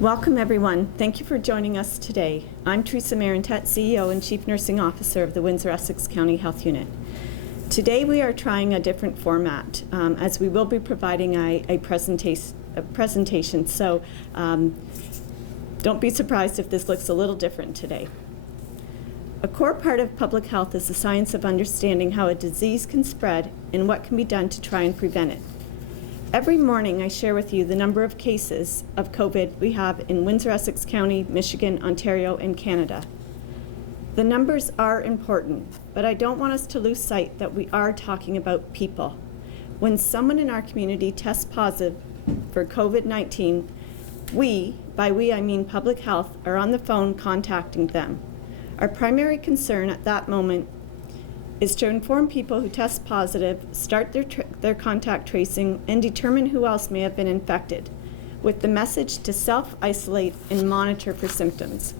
Welcome everyone. Thank you for joining us today. I'm Theresa Marentette, CEO and Chief Nursing Officer of the Windsor-Essex County Health Unit. Today we are trying a different format as we will be providing a presentation. So don't be surprised if this looks a little different today. A core part of public health is the science of understanding how a disease can spread and what can be done to try and prevent it. Every morning I share with you the number of cases of COVID we have in Windsor-Essex County, Michigan, Ontario, and Canada. The numbers are important, but I don't want us to lose sight that we are talking about people. When someone in our community tests positive for COVID-19, by we I mean public health, are on the phone contacting them. Our primary concern at that moment is to inform people who test positive, start their contact tracing, and determine who else may have been infected, with the message to self-isolate and monitor for symptoms.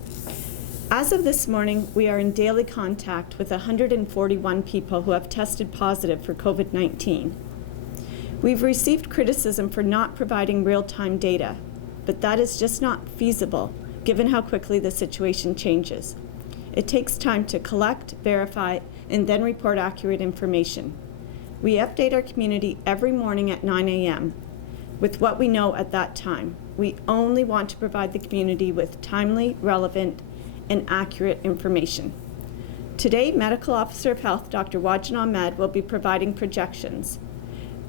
As of this morning, we are in daily contact with 141 people who have tested positive for COVID-19. We've received criticism for not providing real-time data, but that is just not feasible given how quickly the situation changes. It takes time to collect, verify, and then report accurate information. We update our community every morning at 9 a.m. with what we know at that time. We only want to provide the community with timely, relevant, and accurate information. Today, Medical Officer of Health, Dr. Wajid Ahmed, will be providing projections.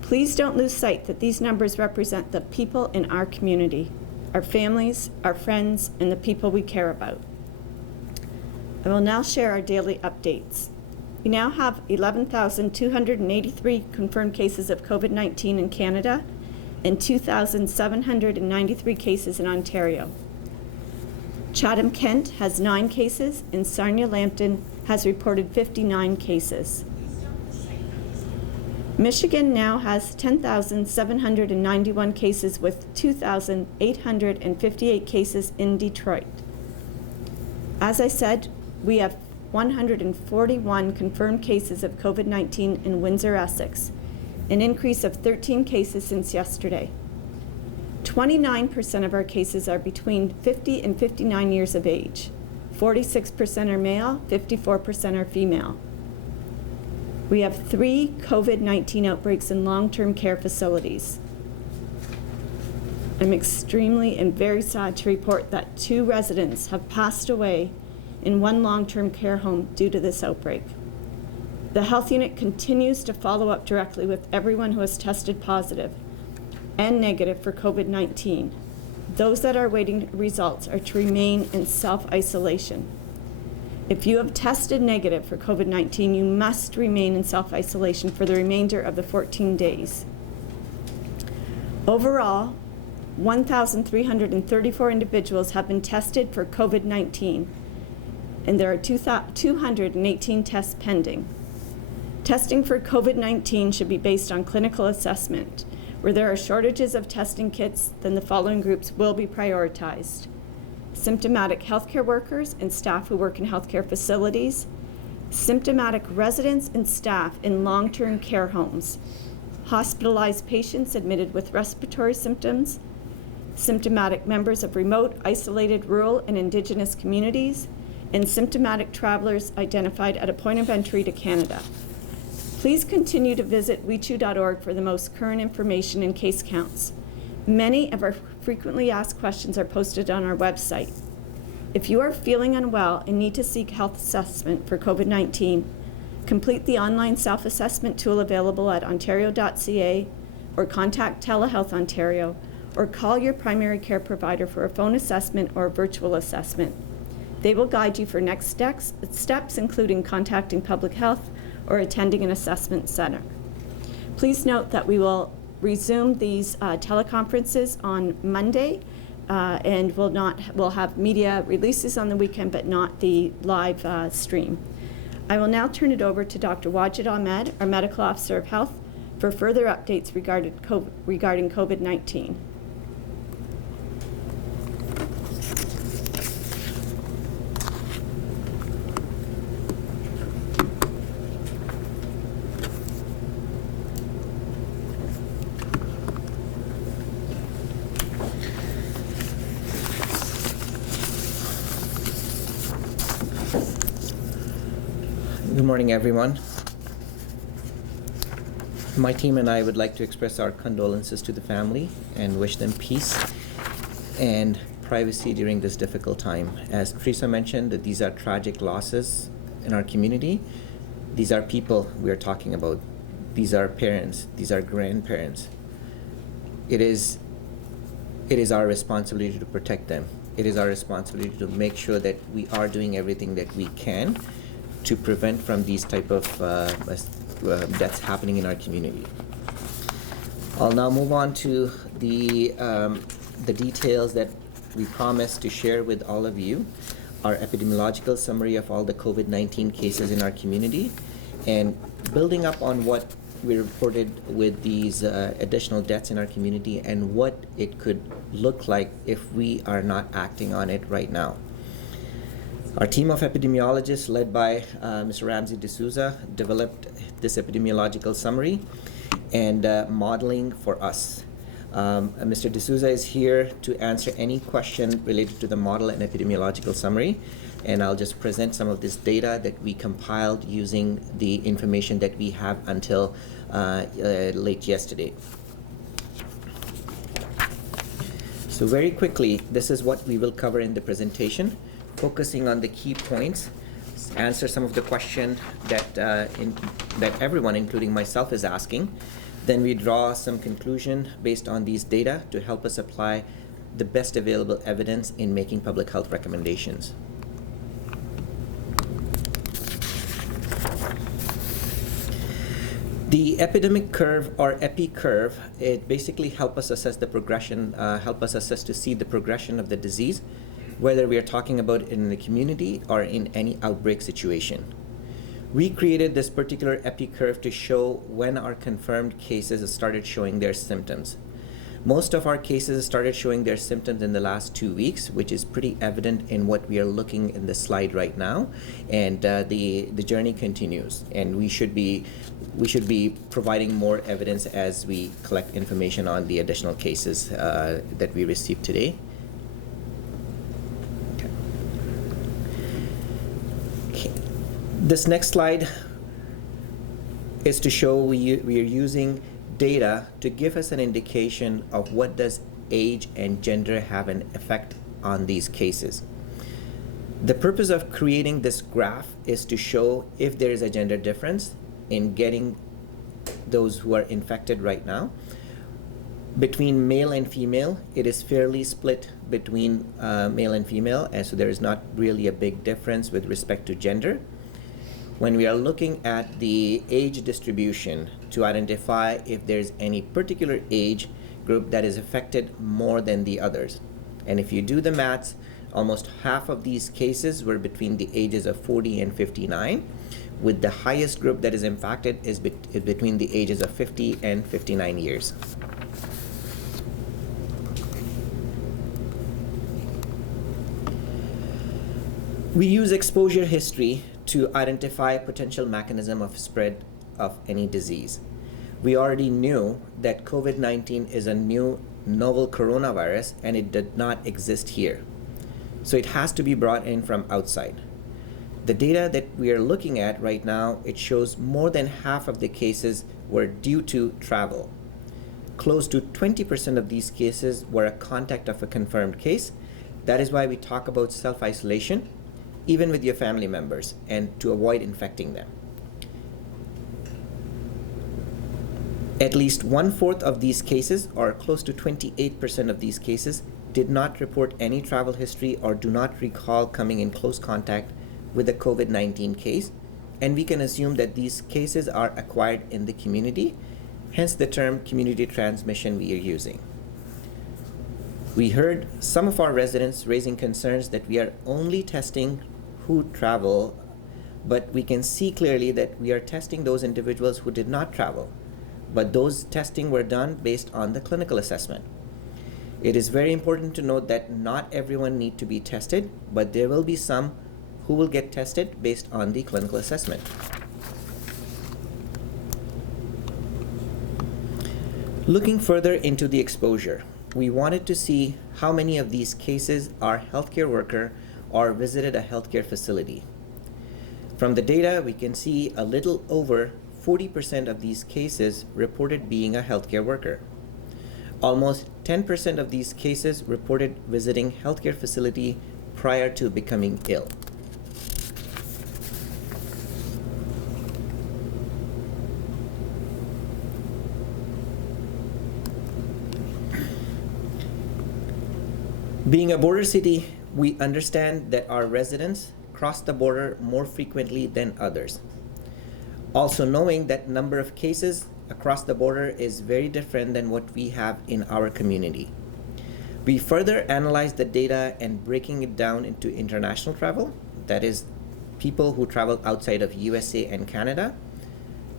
Please don't lose sight that these numbers represent the people in our community, our families, our friends, and the people we care about. I will now share our daily updates. We now have 11,283 confirmed cases of COVID-19 in Canada and 2,793 cases in Ontario. Chatham-Kent has 9 cases and Sarnia-Lambton has reported 59 cases. Michigan now has 10,791 cases with 2,858 cases in Detroit. As I said, we have 141 confirmed cases of COVID-19 in Windsor-Essex, an increase of 13 cases since yesterday. 29% of our cases are between 50 and 59 years of age. 46% are male, 54% are female. We have 3 COVID-19 outbreaks in long-term care facilities. I'm extremely and very sad to report that 2 residents have passed away in 1 long-term care home due to this outbreak. The health unit continues to follow up directly with everyone who has tested positive and negative for COVID-19. Those that are waiting results are to remain in self-isolation. If you have tested negative for COVID-19, you must remain in self-isolation for the remainder of the 14 days. Overall, 1,334 individuals have been tested for COVID-19, and there are 218 tests pending. Testing for COVID-19 should be based on clinical assessment. Where there are shortages of testing kits, then the following groups will be prioritized: symptomatic healthcare workers and staff who work in healthcare facilities, symptomatic residents and staff in long-term care homes, hospitalized patients admitted with respiratory symptoms, symptomatic members of remote, isolated, rural, and Indigenous communities, and symptomatic travelers identified at a point of entry to Canada. Please continue to visit wechu.org for the most current information and case counts. Many of our frequently asked questions are posted on our website. If you are feeling unwell and need to seek health assessment for COVID-19, complete the online self-assessment tool available at ontario.ca or contact Telehealth Ontario or call your primary care provider for a phone assessment or a virtual assessment. They will guide you for next steps, including contacting public health or attending an assessment center. Please note that we will resume these teleconferences on Monday, and we'll have media releases on the weekend, but not the live stream. I will now turn it over to Dr. Wajid Ahmed, our Medical Officer of Health, for further updates regarding COVID-19. Good morning, everyone. My team and I would like to express our condolences to the family and wish them peace and privacy during this difficult time. As Theresa mentioned, that these are tragic losses in our community. These are people we are talking about. These are parents. These are grandparents. It is our responsibility to protect them. It is our responsibility to make sure that we are doing everything that we can to prevent from these type of deaths happening in our community. I'll now move on to the details that we promised to share with all of you. Our epidemiological summary of all the COVID-19 cases in our community, and building up on what we reported with these additional deaths in our community and what it could look like if we are not acting on it right now. Our team of epidemiologists led by Mr. Ramsey D'Souza developed this epidemiological summary and modeling for us. Mr. D'Souza is here to answer any question related to the model and epidemiological summary, and I'll just present some of this data that we compiled using the information that we have until late yesterday. So very quickly, this is what we will cover in the presentation, focusing on the key points, answer some of the questions that that everyone, including myself, is asking. Then we draw some conclusion based on these data to help us apply the best available evidence in making public health recommendations. The epidemic curve, or epi curve, it basically helps us assess the progression, help us assess to see the progression of the disease, whether we are talking about it in the community or in any outbreak situation. We created this particular epi curve to show when our confirmed cases started showing their symptoms. Most of our cases started showing their symptoms in the last 2 weeks, which is pretty evident in what we are looking in the slide right now. And the journey continues, and we should be providing more evidence as we collect information on the additional cases that we received today. This next slide is to show we are using data to give us an indication of what does age and gender have an effect on these cases. The purpose of creating this graph is to show if there is a gender difference in getting those who are infected right now. Between male and female, it is fairly split between male and female, and so there is not really a big difference with respect to gender. When we are looking at the age distribution to identify if there's any particular age group that is affected more than the others. And if you do the maths, almost half of these cases were between the ages of 40 and 59, with the highest group that is impacted is between the ages of 50 and 59 years. We use exposure history to identify a potential mechanism of spread of any disease. We already knew that COVID-19 is a new novel coronavirus and it did not exist here. So it has to be brought in from outside. The data that we are looking at right now, it shows more than half of the cases were due to travel. Close to 20% of these cases were a contact of a confirmed case. That is why we talk about self-isolation, even with your family members, and to avoid infecting them. At least 1/4 of these cases, or close to 28% of these cases, did not report any travel history or do not recall coming in close contact with a COVID-19 case, and we can assume that these cases are acquired in the community, hence the term community transmission we are using. We heard some of our residents raising concerns that we are only testing who travel, but we can see clearly that we are testing those individuals who did not travel, but those testing were done based on the clinical assessment. It is very important to note that not everyone needs to be tested, but there will be some who will get tested based on the clinical assessment. Looking further into the exposure, we wanted to see how many of these cases are healthcare worker or visited a healthcare facility. From the data, we can see a little over 40% of these cases reported being a healthcare worker. Almost 10% of these cases reported visiting healthcare facility prior to becoming ill. Being a border city, we understand that our residents cross the border more frequently than others. Also knowing that number of cases across the border is very different than what we have in our community. We further analyzed the data and breaking it down into international travel, that is people who travel outside of USA and Canada,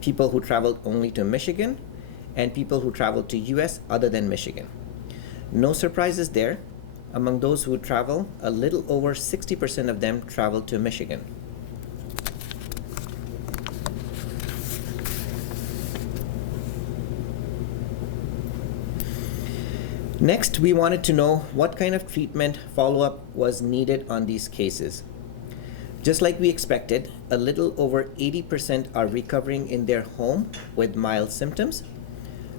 people who traveled only to Michigan, and people who traveled to US other than Michigan. No surprises there. Among those who travel, a little over 60% of them travel to Michigan. Next, we wanted to know what kind of treatment follow-up was needed on these cases. Just like we expected, a little over 80% are recovering in their home with mild symptoms.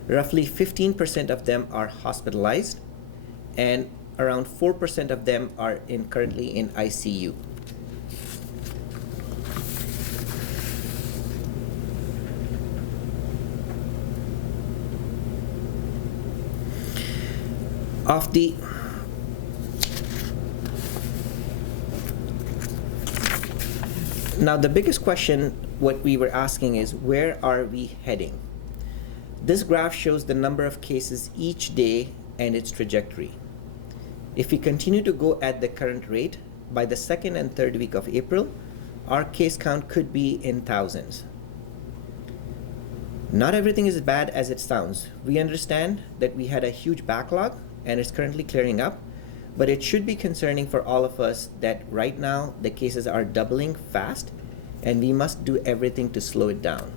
Roughly 15% of them are hospitalized, and around 4% of them are currently in ICU. Now the biggest question what we were asking is, where are we heading? This graph shows the number of cases each day and its trajectory. If we continue to go at the current rate, by the second and third week of April, our case count could be in thousands. Not everything is as bad as it sounds. We understand that we had a huge backlog and it's currently clearing up, but it should be concerning for all of us that right now the cases are doubling fast and we must do everything to slow it down.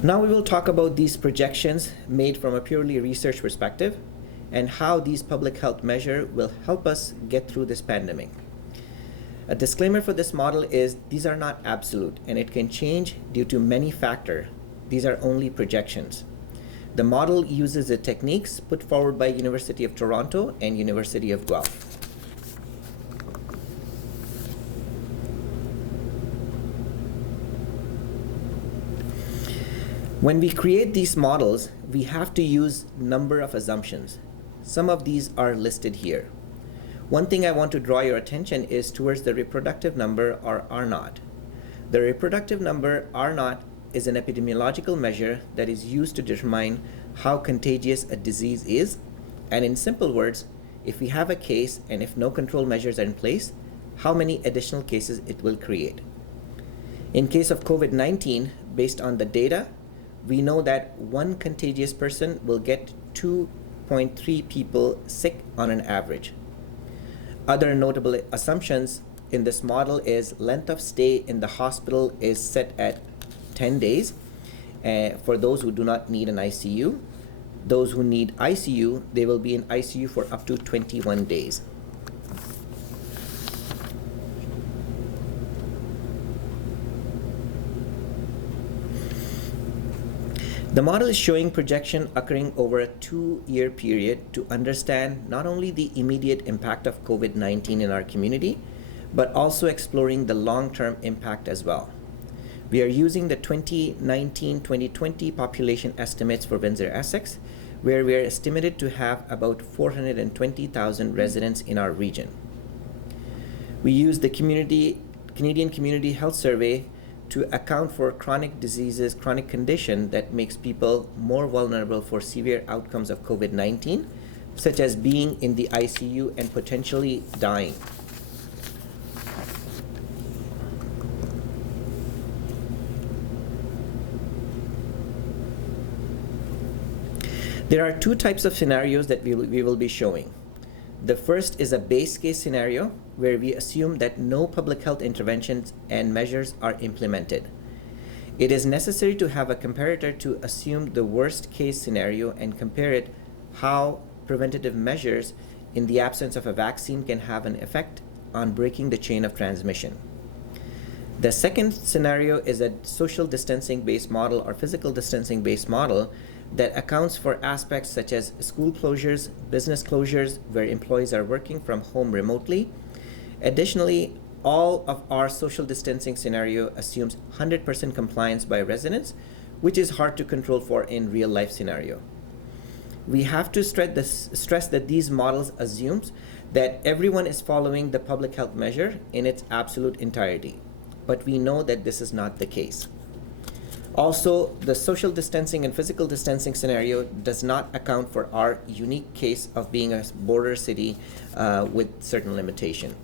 Now we will talk about these projections made from a purely research perspective and how these public health measures will help us get through this pandemic. A disclaimer for this model is these are not absolute and it can change due to many factors. These are only projections. The model uses the techniques put forward by University of Toronto and University of Guelph. When we create these models, we have to use number of assumptions. Some of these are listed here. One thing I want to draw your attention is towards the reproductive number or R0. The reproductive number R0 is an epidemiological measure that is used to determine how contagious a disease is, and in simple words, if we have a case and if no control measures are in place, how many additional cases it will create. In case of COVID-19, based on the data, we know that one contagious person will get 2.3 people sick on an average. Other notable assumptions in this model is length of stay in the hospital is set at 10 days for those who do not need an ICU. Those who need ICU, they will be in ICU for up to 21 days. The model is showing projection occurring over a 2-year period to understand not only the immediate impact of COVID-19 in our community, but also exploring the long-term impact as well. We are using the 2019-2020 population estimates for Windsor-Essex, where we are estimated to have about 420,000 residents in our region. We use the Canadian Community Health Survey to account for chronic diseases, chronic condition that makes people more vulnerable for severe outcomes of COVID-19, such as being in the ICU and potentially dying. There are 2 types of scenarios that we will be showing. The first is a base case scenario where we assume that no public health interventions and measures are implemented. It is necessary to have a comparator to assume the worst case scenario and compare it how preventative measures in the absence of a vaccine can have an effect on breaking the chain of transmission. The second scenario is a social distancing-based model or physical distancing-based model that accounts for aspects such as school closures, business closures, where employees are working from home remotely. Additionally, all of our social distancing scenario assumes 100% compliance by residents, which is hard to control for in real life scenario. We have to stress that these models assumes that everyone is following the public health measure in its absolute entirety, but we know that this is not the case. Also, the social distancing and physical distancing scenario does not account for our unique case of being a border city with certain limitation.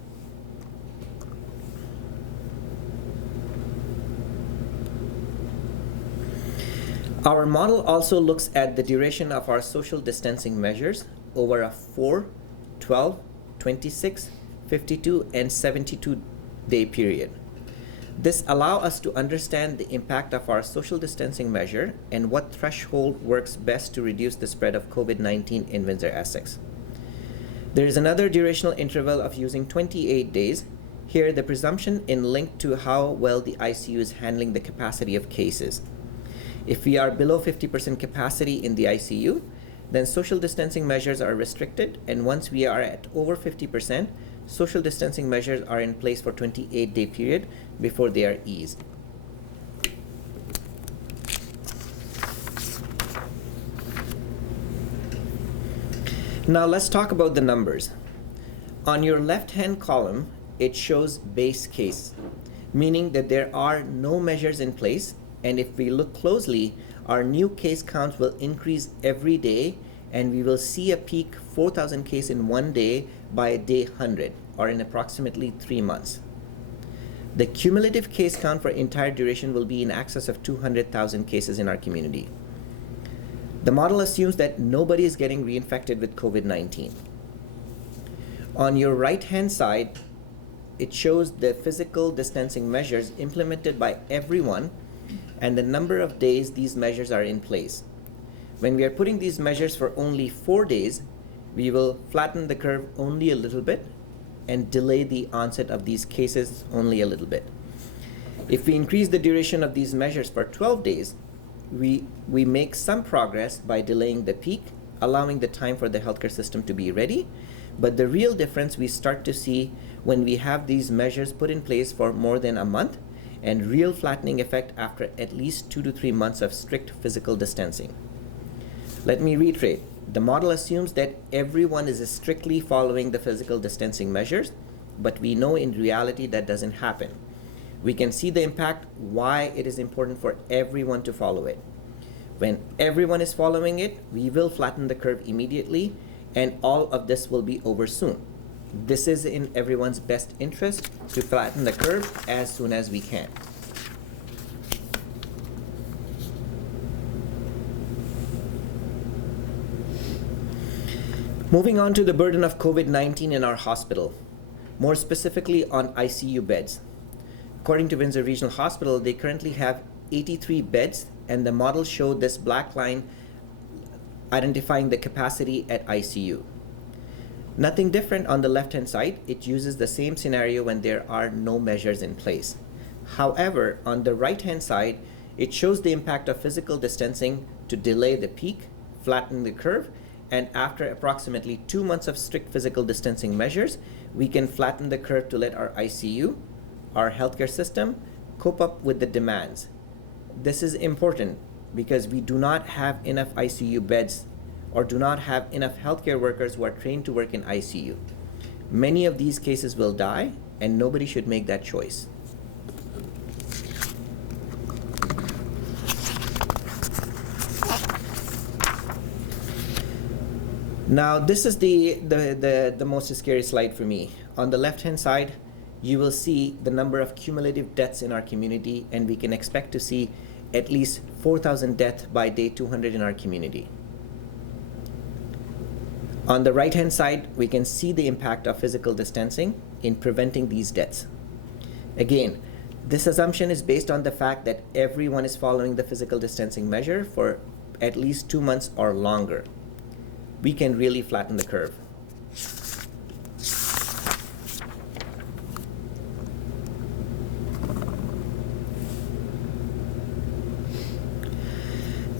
Our model also looks at the duration of our social distancing measures over a 4, 12, 26, 52, and 72-day period. This allows us to understand the impact of our social distancing measure and what threshold works best to reduce the spread of COVID-19 in Windsor-Essex. There is another durational interval of using 28 days. Here, the presumption is linked to how well the ICU is handling the capacity of cases. If we are below 50% capacity in the ICU, then social distancing measures are restricted, and once we are at over 50%, social distancing measures are in place for 28-day period before they are eased. Now let's talk about the numbers. On your left-hand column, it shows base case, meaning that there are no measures in place, and if we look closely, our new case counts will increase every day, and we will see a peak 4,000 cases in one day by day 100, or in approximately 3 months. The cumulative case count for entire duration will be in excess of 200,000 cases in our community. The model assumes that nobody is getting reinfected with COVID-19. On your right-hand side, it shows the physical distancing measures implemented by everyone and the number of days these measures are in place. When we are putting these measures for only 4 days, we will flatten the curve only a little bit and delay the onset of these cases only a little bit. If we increase the duration of these measures for 12 days, we make some progress by delaying the peak, allowing the time for the healthcare system to be ready. But the real difference we start to see when we have these measures put in place for more than a month, and real flattening effect after at least 2 to 3 months of strict physical distancing. Let me reiterate, the model assumes that everyone is strictly following the physical distancing measures, but we know in reality that doesn't happen. We can see the impact, why it is important for everyone to follow it. When everyone is following it, we will flatten the curve immediately, and all of this will be over soon. This is in everyone's best interest to flatten the curve as soon as we can. Moving on to the burden of COVID-19 in our hospital, more specifically on ICU beds. According to Windsor Regional Hospital, they currently have 83 beds, and the model showed this black line identifying the capacity at ICU. Nothing different on the left-hand side. It uses the same scenario when there are no measures in place. However, on the right-hand side, it shows the impact of physical distancing to delay the peak, flatten the curve, and after approximately 2 months of strict physical distancing measures, we can flatten the curve to let our ICU, our healthcare system, cope up with the demands. This is important because we do not have enough ICU beds or do not have enough healthcare workers who are trained to work in ICU. Many of these cases will die, and nobody should make that choice. Now, this is the most scary slide for me. On the left-hand side, you will see the number of cumulative deaths in our community, and we can expect to see at least 4,000 deaths by day 200 in our community. On the right-hand side, we can see the impact of physical distancing in preventing these deaths. Again, this assumption is based on the fact that everyone is following the physical distancing measure for at least 2 months or longer. we can really flatten the curve.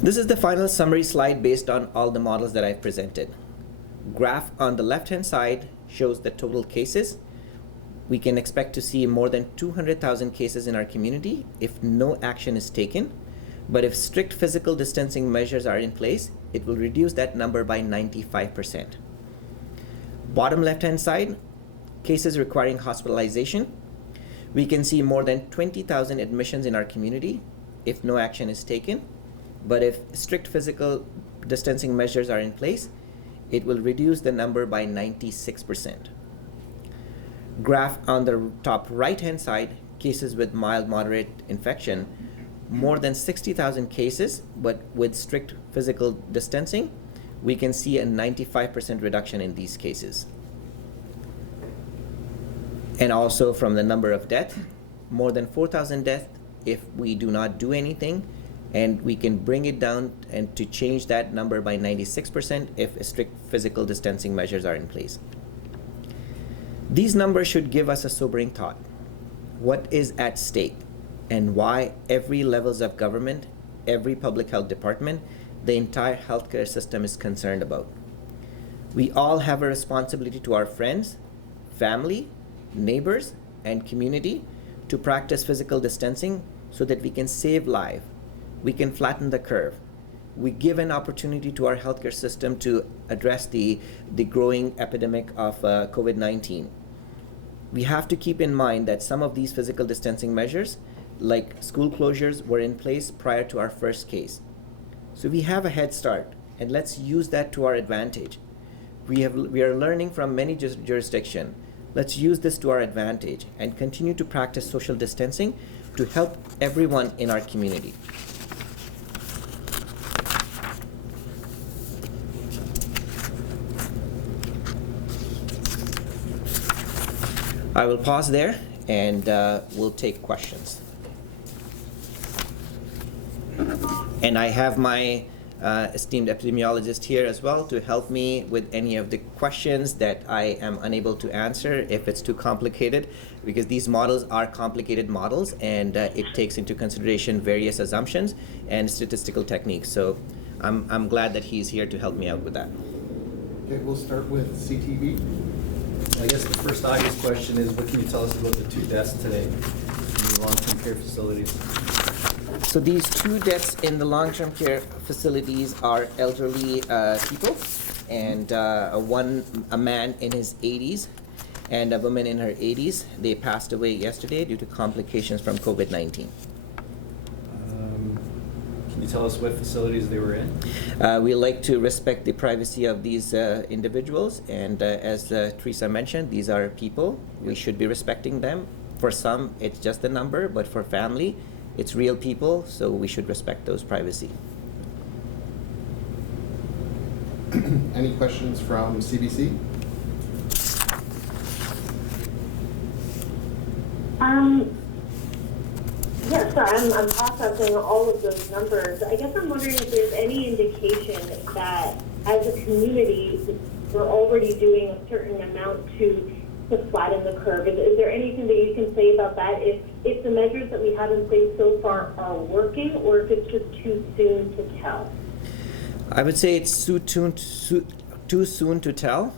This is the final summary slide based on all the models that I've presented. Graph on the left-hand side shows the total cases. We can expect to see more than 200,000 cases in our community if no action is taken. But if strict physical distancing measures are in place, it will reduce that number by 95%. Bottom left-hand side, cases requiring hospitalization. We can see more than 20,000 admissions in our community if no action is taken. But if strict physical distancing measures are in place, it will reduce the number by 96%. Graph on the top right-hand side, cases with mild moderate infection, more than 60,000 cases, but with strict physical distancing, we can see a 95% reduction in these cases. And also from the number of deaths, more than 4,000 deaths if we do not do anything, and we can bring it down and to change that number by 96% if strict physical distancing measures are in place. These numbers should give us a sobering thought. What is at stake and why every levels of government, every public health department, the entire healthcare system is concerned about. We all have a responsibility to our friends, family, neighbors, and community to practice physical distancing so that we can save lives. We can flatten the curve. We give an opportunity to our healthcare system to address the growing epidemic of COVID-19. We have to keep in mind that some of these physical distancing measures, like school closures, were in place prior to our first case. So we have a head start, and let's use that to our advantage. We are learning from many jurisdictions. Let's use this to our advantage and continue to practice social distancing to help everyone in our community. I will pause there and we'll take questions. And I have my esteemed epidemiologist here as well to help me with any of the questions that I am unable to answer if it's too complicated, because these models are complicated models and it takes into consideration various assumptions and statistical techniques. So I'm glad that he's here to help me out with that. Okay, we'll start with CTV. I guess the first obvious question is, what can you tell us about the 2 deaths today in the long-term care facilities? So these 2 deaths in the long-term care facilities are elderly people, and a man in his 80s and a woman in her 80s. They passed away yesterday due to complications from COVID-19. Can you tell us what facilities they were in? We like to respect the privacy of these individuals, and as Theresa mentioned, these are people. We should be respecting them. For some, it's just a number, but for family, it's real people, so we should respect those privacy. Any questions from CBC? Yes, so I'm processing all of those numbers. I guess I'm wondering if there's any indication that as a community, we're already doing a certain amount to flatten the curve. Is there anything that you can say about that? If the measures that we have in place so far are working, or if it's just too soon to tell? I would say it's too soon to tell.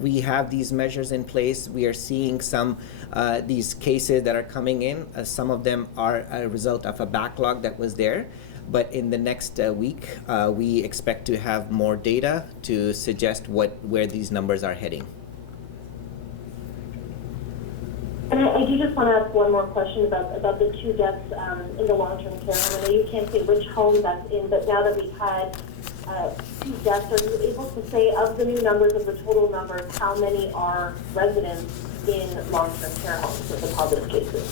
We have these measures in place. We are seeing some these cases that are coming in. Some of them are a result of a backlog that was there. But in the next week, we expect to have more data to suggest where these numbers are heading. And I do just want to ask one more question about the 2 deaths in the long-term care home. I know you can't say which home that's in, but now that we've had 2 deaths, are you able to say, of the new numbers, of the total numbers, how many are residents in long-term care homes with the positive cases?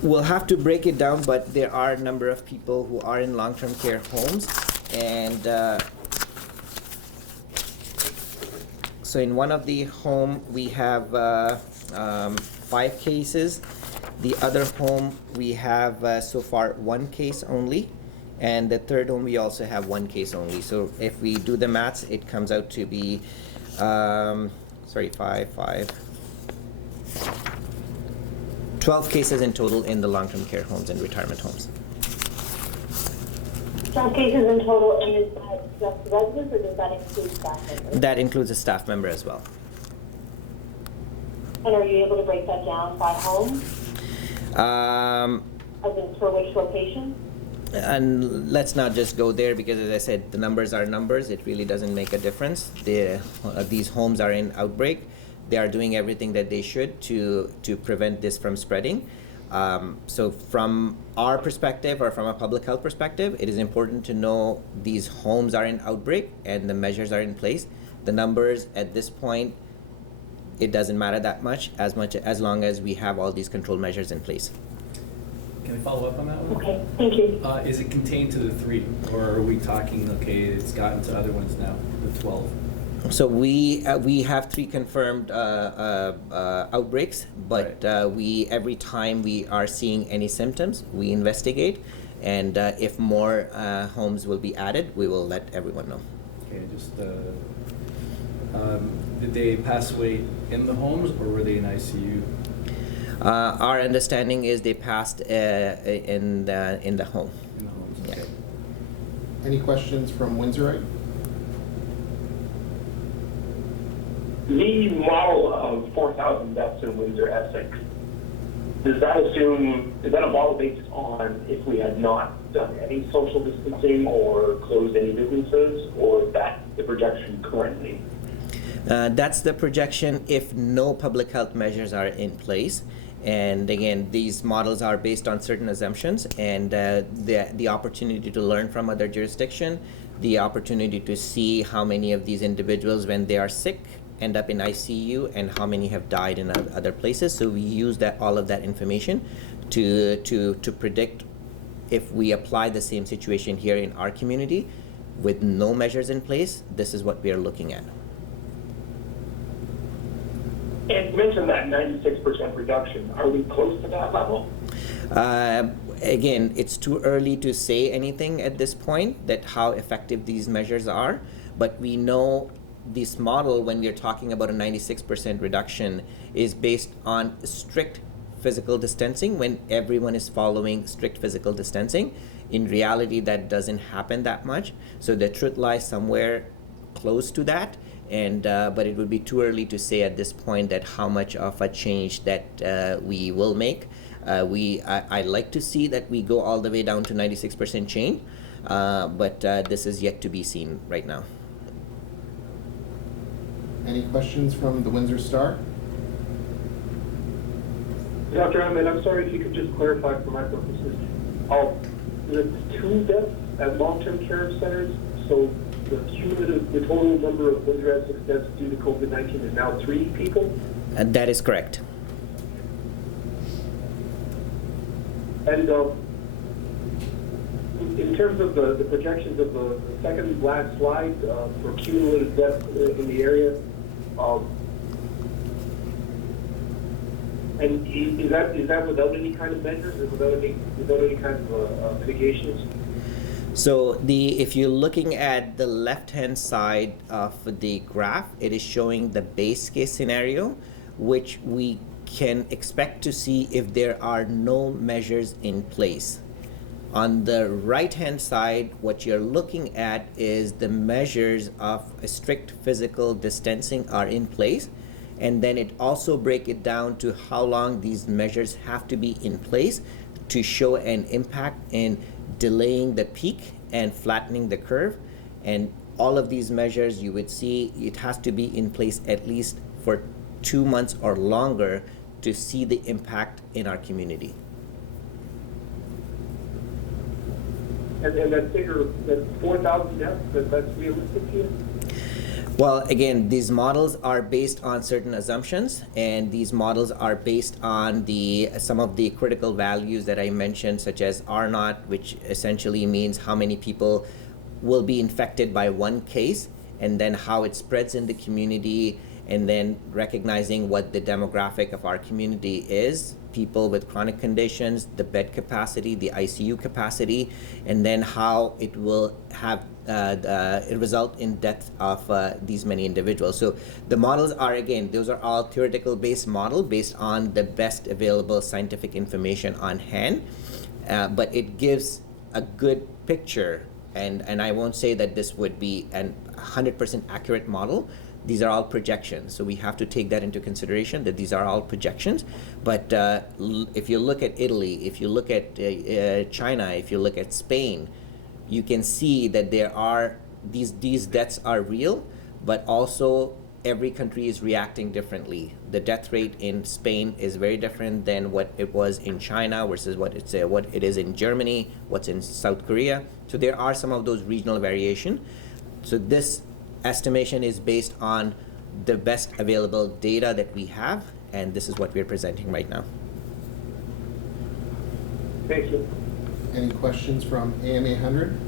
We'll have to break it down, but there are a number of people who are in long-term care homes, and so in one of the home we have 5 cases, The other home, we have so far one case only, and the third home, we also have one case only. So if we do the maths, it comes out to be, 12 cases in total in the long-term care homes and retirement homes. 12 cases in total, and is that just residents, or does that include staff members? That includes a staff member as well. And are you able to break that down by home? As in for which location? And let's not just go there, because as I said, the numbers are numbers. It really doesn't make a difference. These homes are in outbreak. They are doing everything that they should to prevent this from spreading. So from our perspective, or from a public health perspective, it is important to know these homes are in outbreak and the measures are in place. The numbers at this point, it doesn't matter that much as long as we have all these control measures in place. Can I follow up on that one? Okay, thank you. Is it contained to the 3, or are we talking, okay, it's gotten to other ones now, the 12? So we have 3 confirmed outbreaks, but every time we are seeing any symptoms, we investigate, and if more homes will be added, we will let everyone know. Okay, just, did they pass away in the homes, or were they in ICU? Our understanding is they passed in the home. In the homes, Yeah. okay. Any questions from Windsorite? The model of 4,000 deaths in Windsor-Essex, is that a model based on if we had not done any social distancing or closed any businesses, or is that the projection currently? That's the projection if no public health measures are in place. And again, these models are based on certain assumptions, and the opportunity to learn from other jurisdictions, the opportunity to see how many of these individuals, when they are sick, end up in ICU, and how many have died in other places. So we use all of that information to predict if we apply the same situation here in our community with no measures in place. This is what we are looking at. And you mentioned that 96% reduction. Are we close to that level? Again, it's too early to say anything at this point that how effective these measures are, but we know this model, when we're talking about a 96% reduction, is based on strict physical distancing, when everyone is following strict physical distancing. In reality, that doesn't happen that much. So the truth lies somewhere close to that. And but it would be too early to say at this point that how much of a change that we will make. I like to see that we go all the way down to 96% change, but this is yet to be seen right now. Any questions from the Windsor Star? Dr. Ahmed, I'm sorry if you could just clarify for my purposes. The 2 deaths at long-term care centers, so the total number of Windsor-Essex deaths due to COVID-19 is now 3 people? And that is correct. And in terms of the projections of the second last slide for cumulative deaths in the area, and is that without any kind of measures or without any kind of mitigations? So if you're looking at the left-hand side of the graph, it is showing the base case scenario, which we can expect to see if there are no measures in place. On the right-hand side, what you're looking at is the measures of a strict physical distancing are in place, and then it also break it down to how long these measures have to be in place to show an impact in delaying the peak and flattening the curve. And all of these measures, you would see it has to be in place at least for 2 months or longer to see the impact in our community. And that figure, that 4,000 deaths, that's realistic here? Well, again, these models are based on certain assumptions, and these models are based on some of the critical values that I mentioned, such as R0, which essentially means how many people will be infected by one case, and then how it spreads in the community, and then recognizing what the demographic of our community is, people with chronic conditions, the bed capacity, the ICU capacity, and then how it will have result in death of these many individuals. So the models are, again, those are all theoretical based model based on the best available scientific information on hand, but it gives a good picture, and I won't say that this would be an 100% accurate model. These are all projections, so we have to take that into consideration, that these are all projections. But if you look at Italy, if you look at China, if you look at Spain, you can see that there are these deaths are real, but also every country is reacting differently. The death rate in Spain is very different than what it was in China versus what it is in Germany, what's in South Korea. So there are some of those regional variation. So this estimation is based on the best available data that we have, and this is what we're presenting right now. Thank you. Any questions from AMA 100?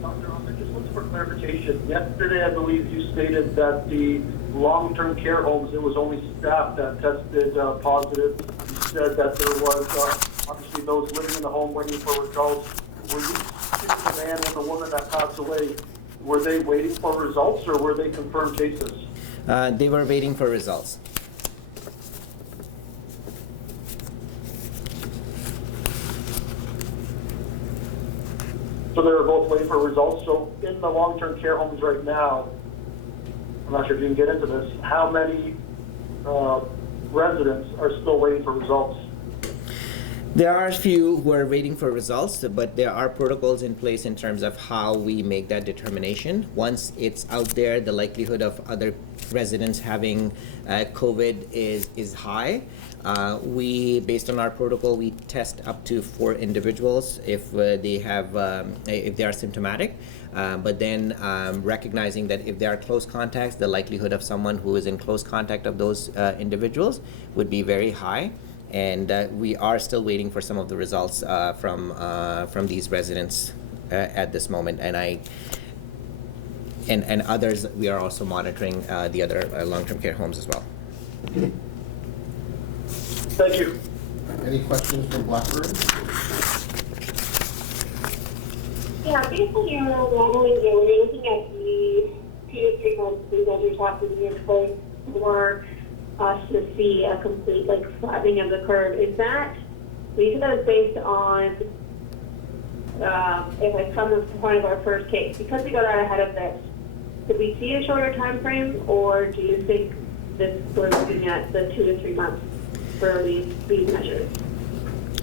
Dr. Ahmed, just looking for clarification. Yesterday, I believe you stated that the long-term care homes, it was only staff that tested positive. You said that there was obviously those living in the home waiting for results. Were you seeing the man and the woman that passed away? Were they waiting for results, or were they confirmed cases? They were waiting for results. So they were both waiting for results. So in the long-term care homes right now, I'm not sure if you can get into this, how many residents are still waiting for results? There are a few who are waiting for results, but there are protocols in place in terms of how we make that determination. Once it's out there, the likelihood of other residents having COVID is high. Based on our protocol, we test up to 4 individuals if they are symptomatic. But then recognizing that if they are close contacts, the likelihood of someone who is in close contact of those individuals would be very high. And we are still waiting for some of the results from these residents at this moment, and others. We are also monitoring the other long-term care homes as well. Thank you. Any questions from Blackbird? Yeah, based on your modeling, when you're looking at the 2 to 3 months that you're talking in place for us to see a complete flattening of the curve, is that based on if I come to the point of our first case, because we got out ahead of this, did we see a shorter time frame, or do you think this we're looking at the 2 to 3 months for these measures?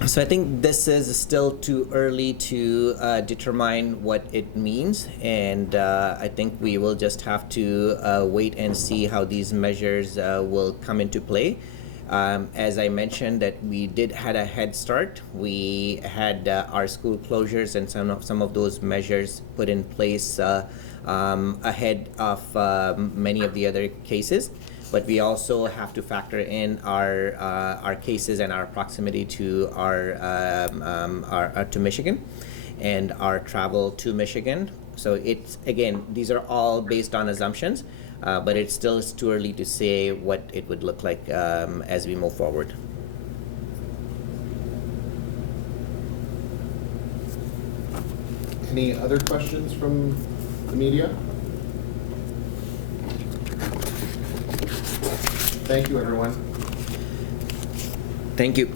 So I think this is still too early to determine what it means, and I think we will just have to wait and see how these measures will come into play. As I mentioned, that we had a head start. We had our school closures and some of those measures put in place ahead of many of the other cases. But we also have to factor in our cases and our proximity to to Michigan, and our travel to Michigan. So it's, again, these are all based on assumptions, but it's still too early to say what it would look like as we move forward. Any other questions from the media? Thank you, everyone. Thank you.